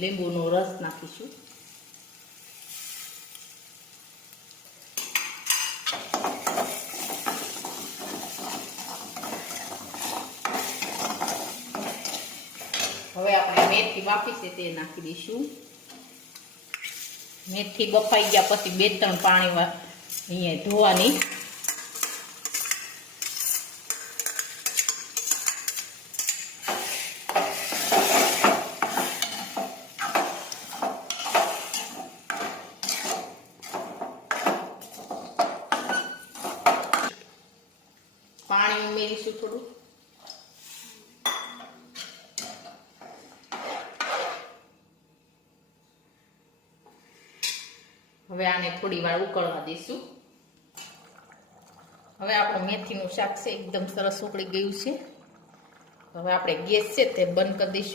લીંબુનો રસ નાખીશું. હવે આપણે મેથી બાફી છે તે નાખી દઈશું. મેથી બફાઈ ગયા પછી 2-3 પાણીમાં અહીંયા ધોવાની. પાણી ઉમેરીશું થોડું. હવે આને થોડી વાર ઉકળવા દઈશું. હવે આપણું મેથીનું શાક છે એકદમ સરસ ઉકળી ગયું છે. હવે આપણે ગેસ છે તે બંધ કરી દઈશું.